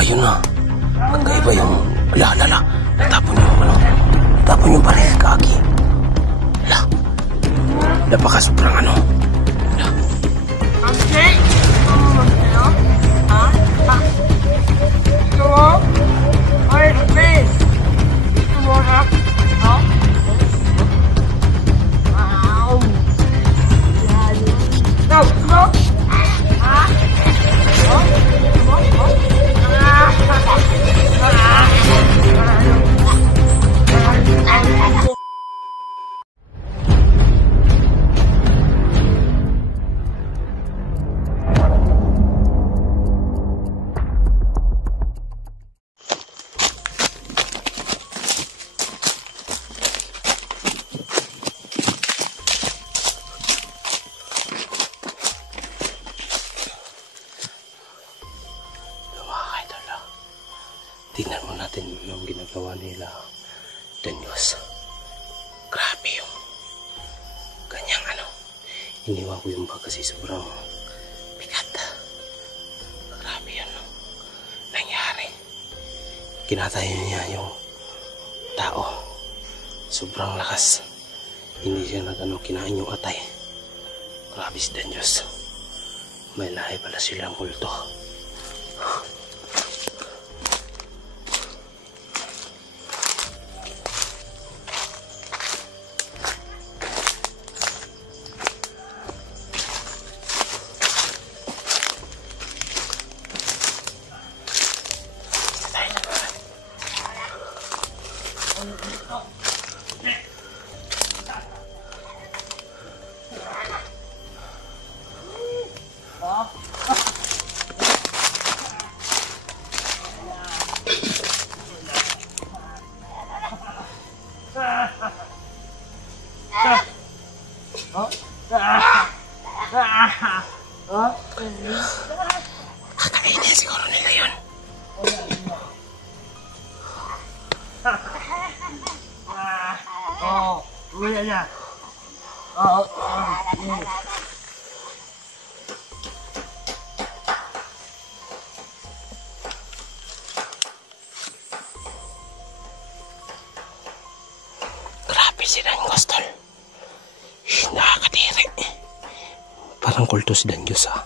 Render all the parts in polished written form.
Ayun na. Magkaiba yung... Ala. Natapon yung ano. Natapon yung baril, kaki. Ala. Napaka-sobrang ano. Ala. Okay. Ha? Ito mo? Ay, please. Ito mo na. Ha? Wow. No. Ha? Tingnan mo natin yung ginagawa nila. Danyos. Grabe yung kanyang ano. Iniwan ko yung bag kasi sobrang bigat. Grabe yun no? Nangyari. Kinatay niya yung tao. Sobrang lakas. Hindi siya kinain yung atay. Grabe si Danyos. May lahi pala silang kulto. Kakainin siguro nila yun. Wala na. Grabe sila yung gostol. Nakakadiri. Parang kulto si Danyos ha.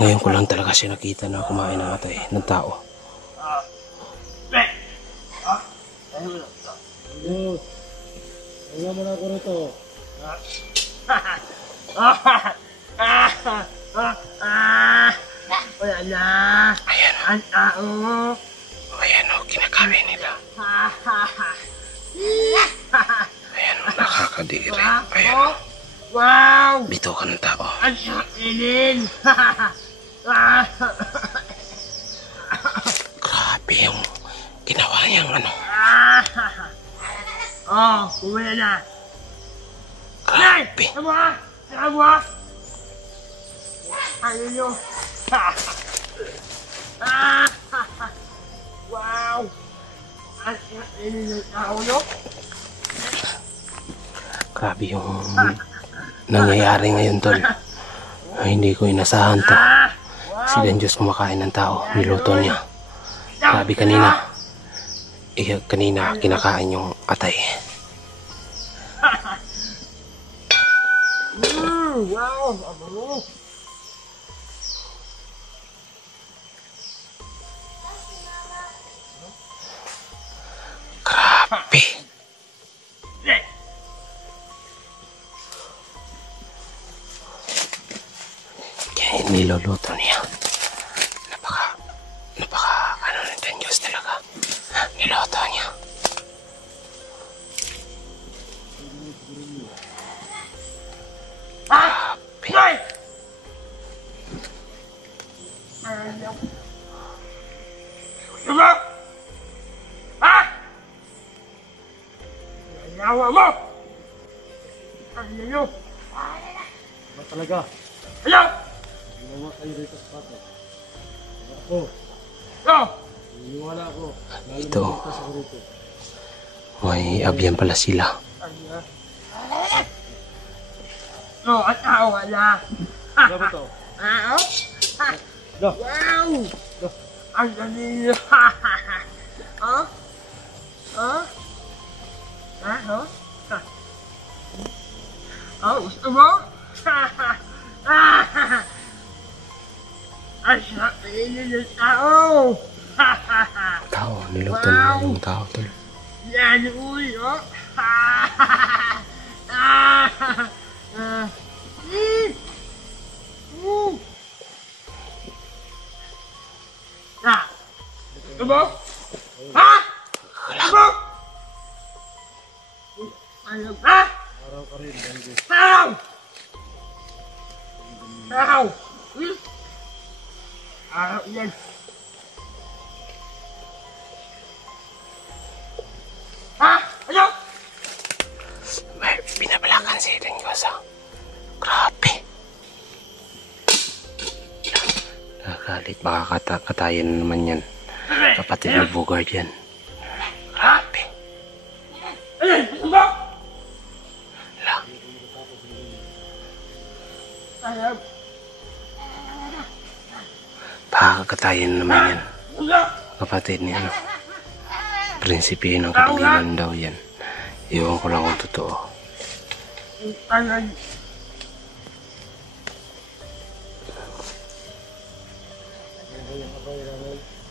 Ngayon ko lang talaga siya nakita na kumain ng atay ng tao. Wala mo na ako rito. Wala na. Ayan o. Ayan o, kinakain nila. Ayan o, nakakadiri. Ayan o. Wow! Bito ka ng tao. Ang inin! Grabe yung ginawa niyang ano. Kumula na. Grabe. Tama! Ano nyo? Wow! Ang inin ng tao nyo? Grabe yung nangyayari ngayon tol. Hindi ko inasahan to. Si Danyos kumakain ng tao. Niluto niya. Grabe kanina. Kanina kinakain yung atay. Wow! Abo! Grabe. Kaya niluluto niya. Napaka ano ng Danyos talaga. Niluto niya. Grabe. Yawa mo! Ano nyo? Ba talaga? Ayaw! Ginawa kayo rito sa pato. Ako. Iniwala ako. Ito. May abyan pala sila. At tao wala. Ano ba ito? Wow! Do. Wow! Ang dali. Oh? Oh? Oh? Oh, gusto mo? Ay, sarap na ng tao. Tao, niluto na yung tao, tol. Yan, uy, oh. Gusto mo? Ha? Gusto mo? Ayaw ka? Araw ka rin, Dango. Ayaw! Ayaw! Ayaw yan. Ha? Ayaw! May binabalakan si Dengyosa. Grabe. Nakakalit, baka katayin na naman yan. Kapatid ni Bogard yan. Grabe. Ayun! Gusto mo? Hala, Ayaw! baka katayin na naman yan. Gusto! Kapatid ni ano. Prinsipe ng kapaligiran daw yan. Iwan ko lang kung totoo. Ayaw!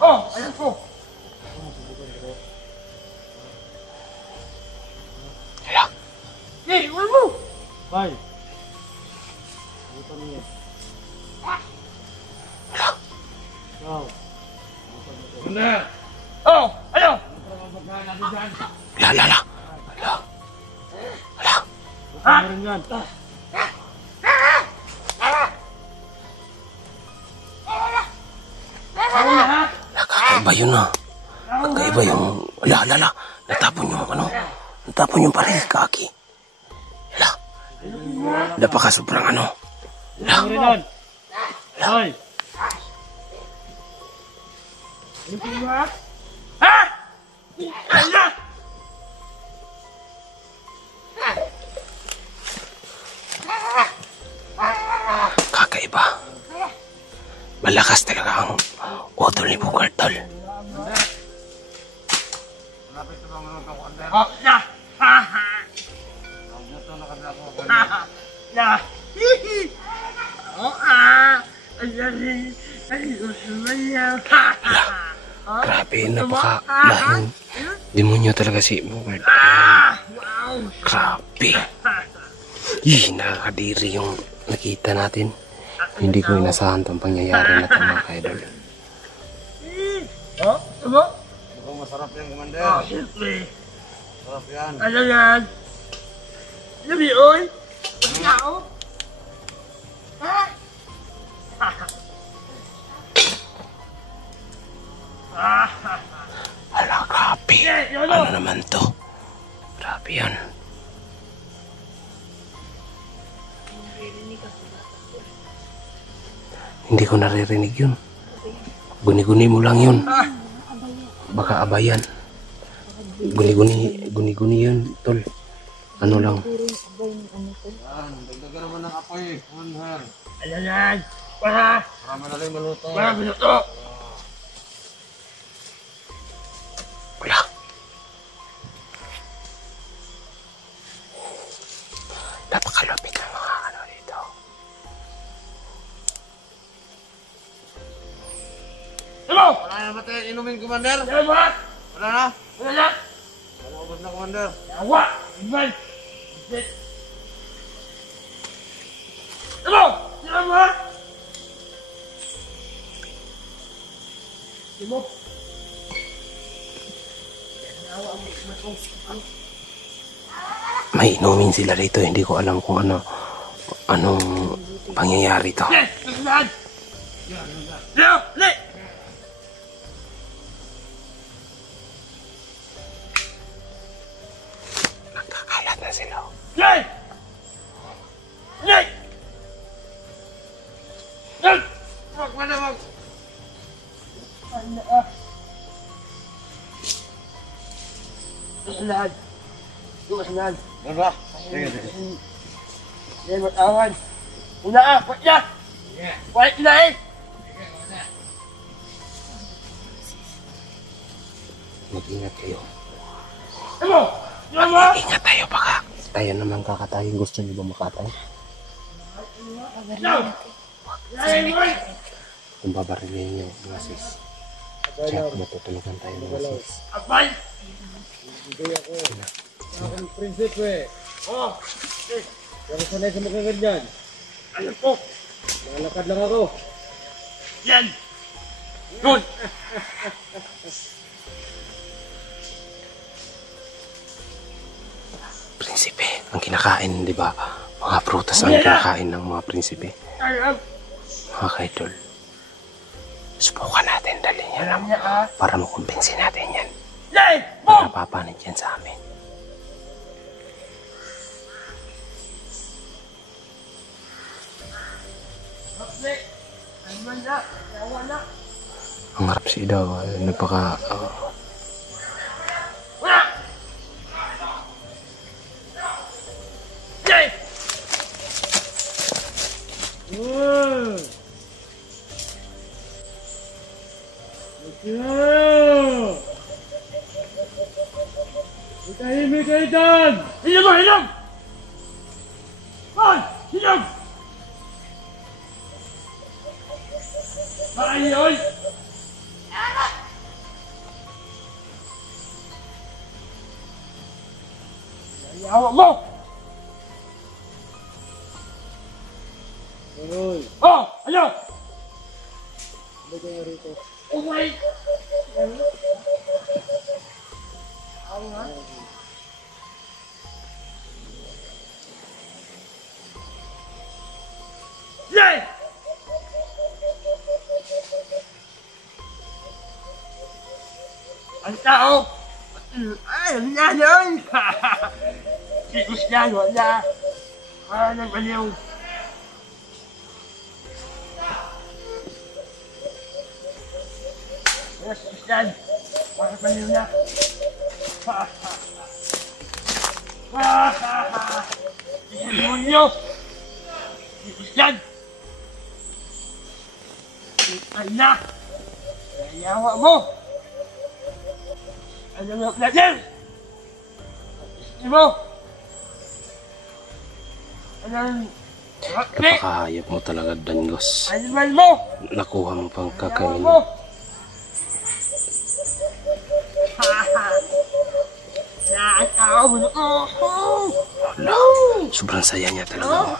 Oh! Ayan ko! Hala, Hey! Iwan mo! Bay! Buto niya. hala. Ikaw. Oh! Ayaw! Hala, hala. Hala. Hala. Buto mo rin yan. Ayaw na ha? Kakaiba yun ah. Kakaiba yung... Hala, hala, hala. Natapon yung ano. Natapon yung paril, kaki. Hala. Napaka sobrang ano. Buto mo rin yan. Bay! Gusto mo ha? Ha? Ayaw! Kakaiba. Malakas talaga ang utol ni Bogard, tol. Oh! Na! Ha ha! Ha ha! Na! Hihi! Oh ah! Ang dali! Ay, gusto mo niya! Ha ha! Oh? Grabe, Gusto mo? napaka-lahing demonyo talaga si Bogard. Ah! Wow! Grabe. Ha ha! Ih, nakakadiri yung nakita natin. Hindi ko inasahan itong pangyayari na ito, mga ka-idol. Oh? Gusto mo? Mukhang masarap yan, Commander. Oh, siyempre. Sarap yan. Ano yan? Labi, oy! Wala na ako? Ha? Ha ha! Ha ha! Hala, grabe. Ano naman to? Grabe yan. Hindi ko naririnig yun. Guni-guni mo lang yun. Baka abayan. Guni-guni yun, tol. Ano lang. Yan, dagdagan naman ng apoy, Commander. Ayan yan! Wala! Para madaling maluto. Wala minuto! Wala. Napakalapit ng mga ano dito. Ano? Wala na naman tayo inumin, Commander. Ano ba? Wala na. Wala na! Maubos na, Commander. Awa! Iban! Ano? Ano ba? Ano? May inumin sila rito. Hindi ko alam kung anong pangyayari to. Yes! Nasaan? Leo! Le! Nagkakalat na sila. Le! Le! Le! Wag, wala, wag. Ano ah? Nasaan? Nasaan? Doon ba? Sige, sige. Yan, matawan. Una ah! Wait na! Wait na eh! Mag-ingat kayo. Ano? Ingat tayo baka tayo naman kakatayin. Gusto niyo ba makatay? Kung babarilin niyo mga sis. Check, matutulugan tayo mga sis. Abay! Hindi ako. Ako ng prinsipe eh. Oh! Kaya sanay sa mga ganyan. Ano po? Nakalakad lang ako. Yan! Good! Prinsipe, ang kinakain, di ba? Mga prutas ang kinakain ng mga prinsipe. Alam! Mga kaidol. Subukan natin, dali niya lang. Para makumbinsin natin yan. Yay! Para Boom! papanit yan sa amin. Okay. Ano man na? Yawa na. Ang harap si daw, napaka... Wala! Yay! Wow! Wow! Itahimik kayo dyan! Hinom mo! Hinom! Hoy! Hinom! Para yun! Yawa mo! Hoy! Oh! Ano? Ano kayo rito? Oh my! Ano nga? Yay! Ang tao! Ay, ang nanay! Si Cristiano na! Para nang baliw! Yes, Cristiano! Para baliw na! Demonyo! Si Cristiano! Ay na! Yayawa mo! Ano mo natin? Gusto mo? Anong... Napakahayop mo talaga, Danyos. Animal mo! Nakuha mo pang Yawa kakainin. mo! Nakakaw mo na ako! Wala, sobrang saya niya talaga. Oh!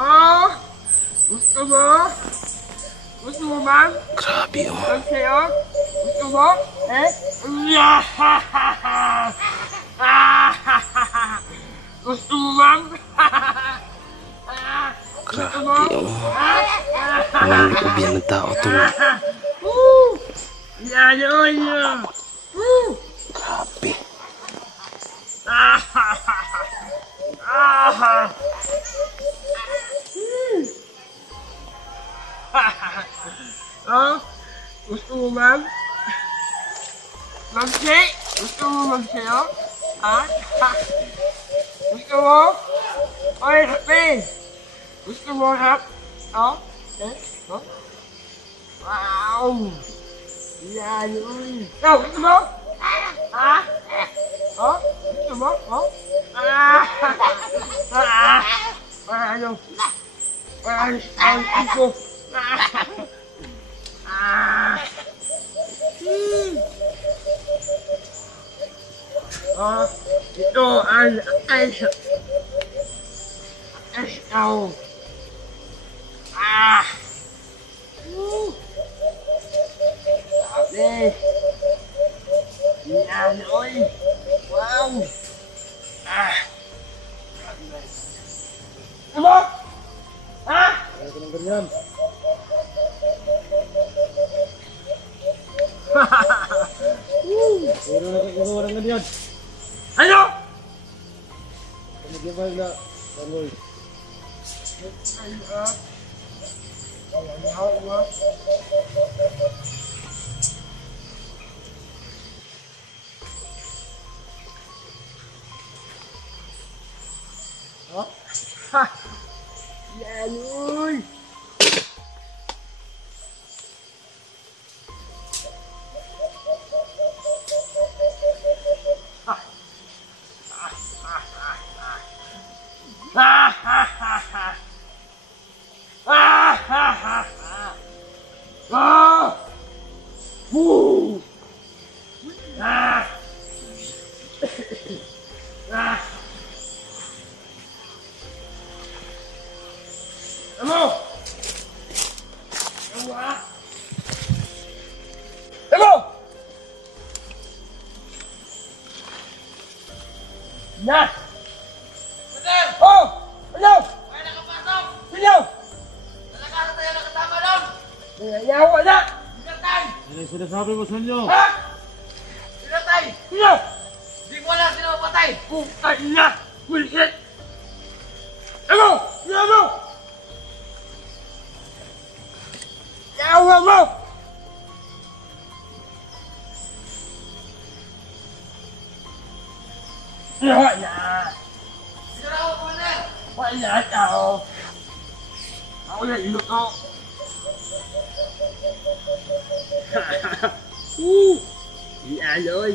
Oh! Gusto mo? Gusto mo man? Grabe, oh. Ang sayo? Gusto mo? Eh? Gusto mo man? Grabe, oh. Walang loob yan ng tao to. Yan yun! Grabe. Oh, gusto mo man? Magsi? Gusto mo magsayo? Ha? Gusto mo? Oy, Happy! Gusto mo rap? Oh? Eh? Oh? Wow! Yan yun! Oh, gusto mo? Ha? Oh? Gusto mo? Oh? Ano? Ang iko! Ito ang Ikaw. Sabi. Yan, oy. Wow. Ano? Ha? Kaya ko ng ganyan. Pero nakakagawa ng ganyan. Ano? Pamagyamal na. Tangoy. Ha? Yan, uy. Emo! Emo ha? Emo! Na! Brother! Oh! Ano? May nakapasok! Sino? Nalakasan tayo ng kasama doon! Nanganyawa na! Sinatay! Yan ang sinasabi mo sa inyo. Ha? Sinatay! Sino? Di ko alam sino patay! Putay na! Bullshit! Emo! Sino mo? Yawa mo! Wala na! Sino na ako, Brother? Wala tao! Ako na iluto! Di aloy!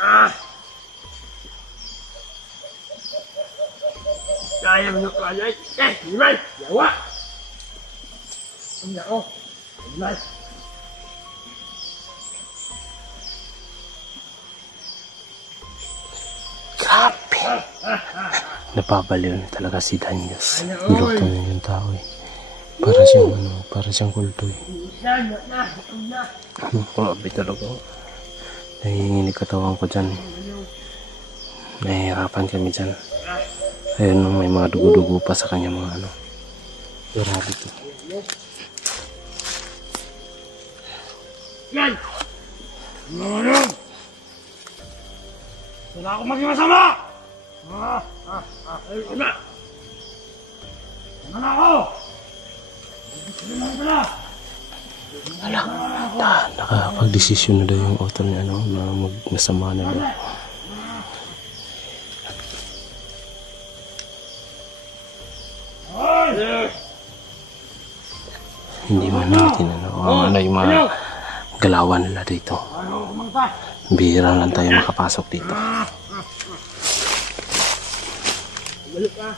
Ah! Kaya mo ko aloy! Limay! Yawa! Ang nako! Limay! Grabe. Napabaliw na talaga si Danyos. Niluto na yung tao eh. Para siyang kulto eh. Sana na! Na! Grabe talaga. Nanginginig katawan ko dyan. Nahihirapan kami dyan. Ayun, may mga dugo-dugo pa sa kanya mga ano. Grabe to. Yan! Ano? Wala akong maging masama! Ayun na! Ano na ako? Nakapag-desisyon na daw yung author niya ano, na masama na daw. Hindi man natin ano yung mga galawan nila dito. Bihira lang tayo makapasok dito. Balik ka!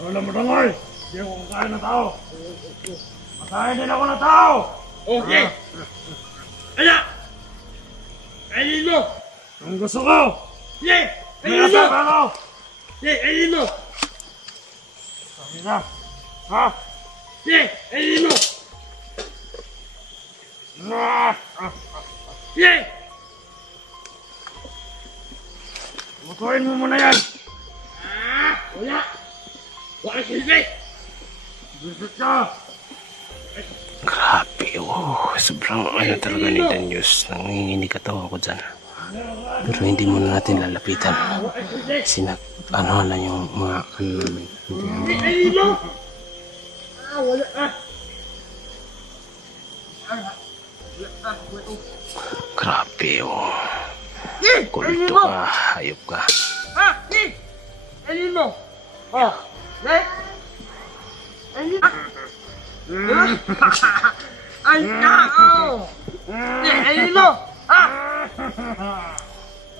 Wala mo tangoy! Hindi ako kakain ng tao! Makain din ako ng tao! Okay! Ano? Kainin mo! Ang gusto ko! Sige! May Kainin mo! asal ako! Sige! Kainin mo! Sabi na! Ha? Sige! Kainin mo! Ah! Sige! Lutuin mo muna yan! Ah! Wala! Wala silbi! Bisit ka! Grabe, sobrang ano talaga ni Danyos. Nanginginig katawan ko dyan. Pero hindi muna natin lalapitan. Ano na yung mga ano namin. Sige! Kainin mo! Ah! Wala ah! Grabe, Sige! Kainin kulto mo! ka, hayop ka. Ah! Sige! Kainin mo! Oh! Sige! Kainin mo! Ang tao! Sige! Kainin mo! Ah!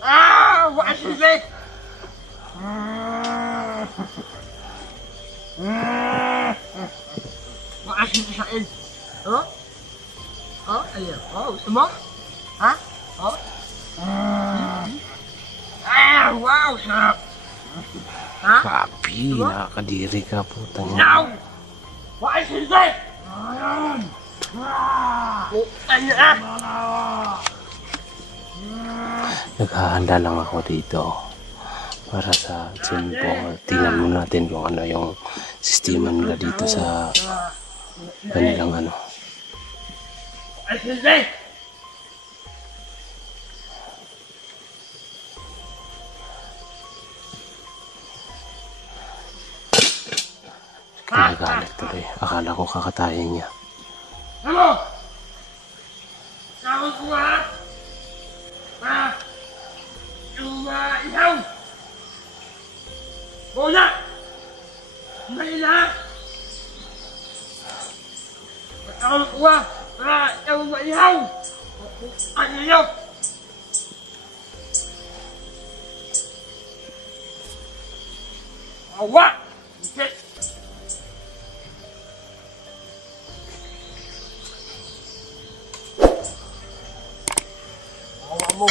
Ah! Wala silbi! Wala silbi sa akin! Oh? Oh? Ayan. Oh? Gusto mo? Ha? Oh? Ah! Wow! Sarap! Ha? Grabe, nakakadiri ka, putang Now! ina. Wala silbi! Ayan! Putang ina! Naghahanda lang ako dito para sa simple. Tingnan muna natin kung ano yung sistema nila dito sa kanilang ano. Wala silbi! Kinagalit tuloy. Akala ko kakatayin niya. Ano? Tawag ko ha? Ha? Yung ihaw! Bola! May na! Tawag ko ha? Yung ihaw! Ano yun? Awa! Shit! Awa mo!